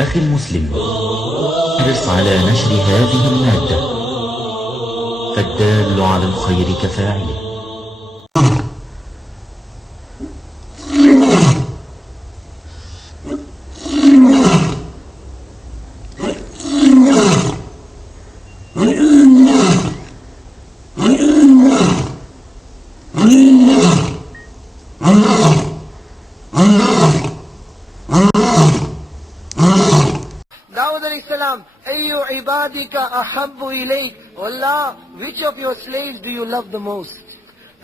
أخي المسلم، احرص على نشر هذه المادة، فالدال على الخير كفاعله. أي عبادك أحب إليك. Allah, which of your slaves do you love the most?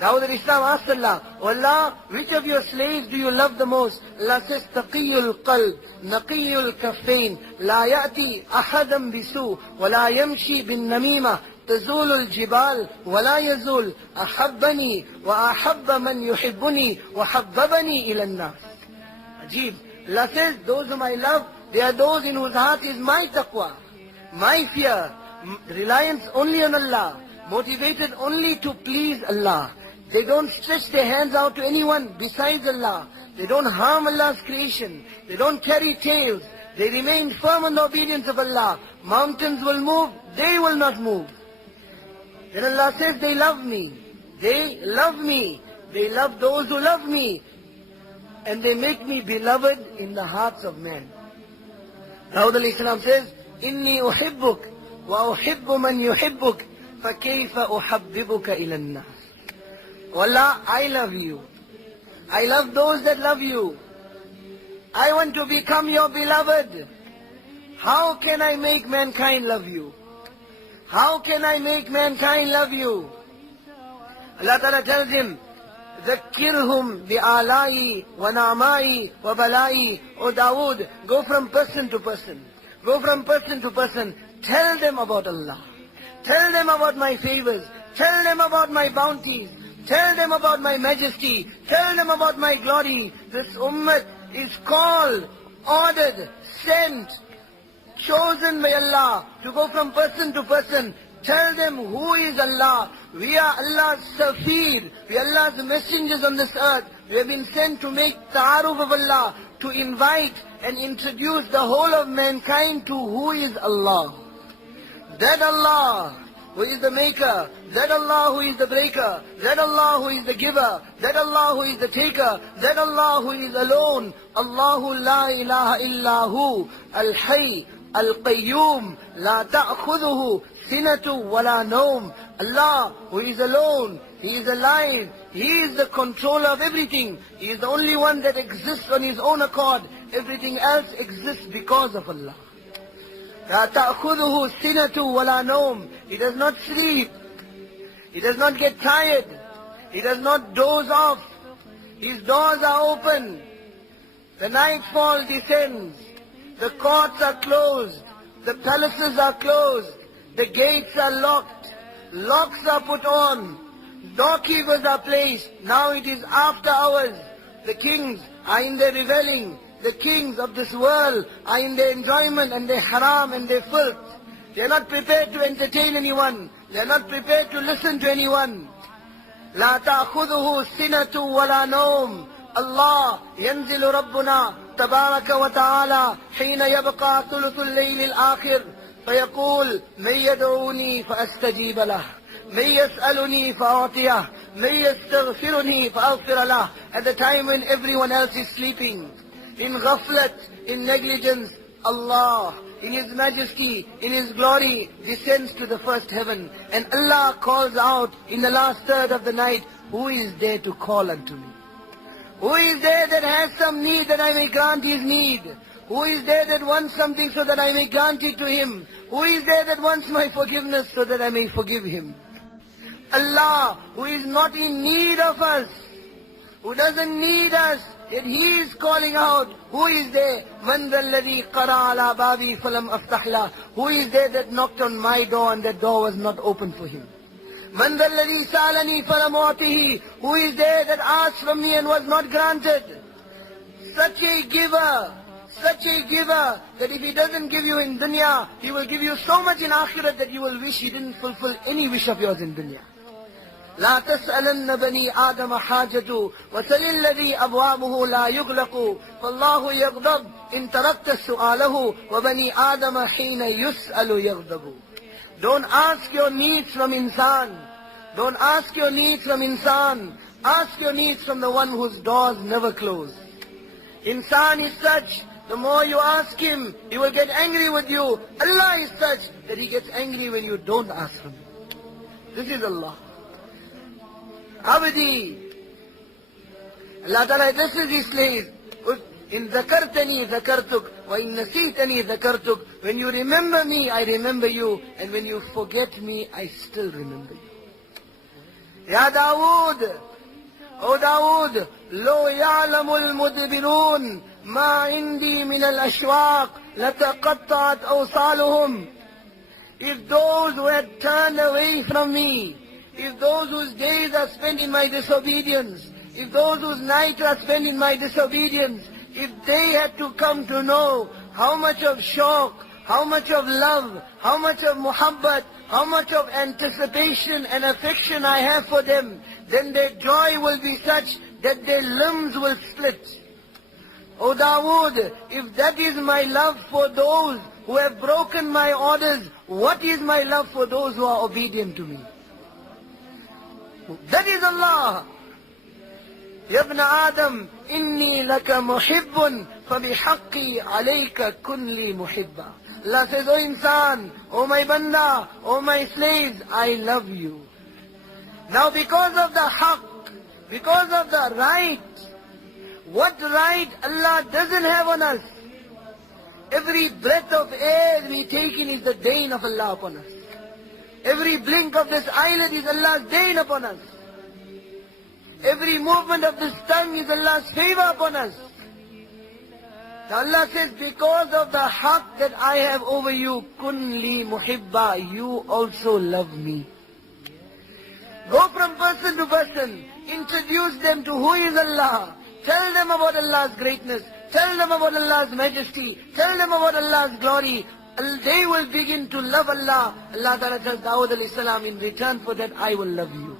Dawud al-Islam asked Allah, Allah, which of your slaves do you love the most? Allah says, تقي القلب نقي الكفين لا يأتي أحدا بسوء ولا يمشي بالنميمة تزول الجبال ولا يزول أحبني وأحب من يحبني وحببني إلى الناس. Ajib. Allah says, those whom I love, they are those in whose heart is my taqwa, my fear, reliance only on Allah, motivated only to please Allah. They don't stretch their hands out to anyone besides Allah. They don't harm Allah's creation. They don't carry tales. They remain firm in the obedience of Allah. Mountains will move, they will not move. Then Allah says, they love me. They love me. They love those who love me. And they make me beloved in the hearts of men. Dawud al-Islam says, Inni uhibbuk wa uhibbu man yuhibbuk fa kayfa uhabbibuka ila an-nas. Allah, I love you. I love those that love you. I want to become your beloved. How can I make mankind love you? How can I make mankind love you? Allah Ta'ala tells him, ذكرهم بآلائي ونعمائي وبلائي. O Dawood, go from person to person. Go from person to person. Tell them about Allah. Tell them about my favors. Tell them about my bounties. Tell them about my majesty. Tell them about my glory. This ummah is called, ordered, sent, chosen by Allah to go from person to person. Tell them who is Allah. We are Allah's safir. We are Allah's messengers on this earth. We have been sent to make ta'aruf of Allah, to invite and introduce the whole of mankind to who is Allah. That Allah who is the maker, that Allah who is the breaker, that Allah who is the giver, that Allah who is the taker, that Allah who is alone. Allahu la ilaha illahu, al-hayy, al-qayyum, la ta'khudhuhu sinatu wa la nawm. Allah who is alone, He is alive, He is the controller of everything. He is the only one that exists on His own accord. Everything else exists because of Allah. لا تأخذه سنة ولا نوم. He does not sleep. He does not get tired. He does not doze off. His doors are open. The nightfall descends. The courts are closed. The palaces are closed. The gates are locked. Locks are put on. Doorkeepers are placed. Now it is after hours. The kings are in their reveling. The kings of this world are in their enjoyment and their haram and their filth. They are not prepared to entertain anyone. They are not prepared to listen to anyone. لا تأخذه سنة ولا نوم. Allah ينزل ربنا تبارك وتعالى حين يبقى ثلث الليل الآخر فيقول من يدعوني فأستجيب له من يسألني فأعطيه من يستغفرني فأغفر له. At the time when everyone else is sleeping, in ghaflat, in negligence, Allah, in His majesty, in His glory, descends to the first heaven. And Allah calls out in the last third of the night, who is there to call unto me? Who is there that has some need that I may grant his need? Who is there that wants something so that I may grant it to him? Who is there that wants my forgiveness so that I may forgive him? Allah, who is not in need of us, who doesn't need us, yet He is calling out. Who is there? Man alladhi qara ala babi falam aftah lah. Who is there that knocked on my door and that door was not open for him? Man alladhi salani falam u'tihi. Who is there that asked from me and was not granted? Such a giver that if He doesn't give you in dunya, He will give you so much in akhirat that you will wish He didn't fulfill any wish of yours in dunya. لا تسألن بني آدم حاجته وسل الذي أبوابه لا يغلق فالله يغضب إن تركت سؤاله وبني آدم حين يسأل يغضب. Don't ask your needs from insan. Don't ask your needs from insan. Ask your needs from the one whose doors never close. Insan is such, the more you ask him, he will get angry with you. Allah is such that he gets angry when you don't ask him. This is Allah. Abdi. Allah Ta'ala addresses his slaves. In zakartani zakartuk, wa in nasitani zakartuk. When you remember me, I remember you. And when you forget me, I still remember you. Ya Dawood, O Dawood, lo ya'lamul mudbirun, ma indi min al-ashwaq, lataqatta'at awsaluhum. If those who had turned away from me, if those whose days are spent in my disobedience, if those whose nights are spent in my disobedience, if they had to come to know how much of shauq, how much of love, how much of muhabbat, how much of anticipation and affection I have for them, then their joy will be such that their limbs will split. O Dawood, if that is my love for those who have broken my orders, what is my love for those who are obedient to me? That is Allah. يا ابن آدم إني لك محب فبحقي عليك كن لي محبا. Allah says, O insan, O my banda, O my slaves, I love you. Now because of the haqq, because of the right, what right Allah doesn't have on us? Every breath of air we take in is the deen of Allah upon us. Every blink of this eyelid is Allah's deen upon us. Every movement of this tongue is Allah's favor upon us. So Allah says, because of the haqq that I have over you, kun li muhibba, you also love me. Go from person to person, introduce them to who is Allah, tell them about Allah's greatness, tell them about Allah's majesty, tell them about Allah's glory. They will begin to love Allah. Allah Ta'ala tells Dawud alayhi salam, in return for that I will love you.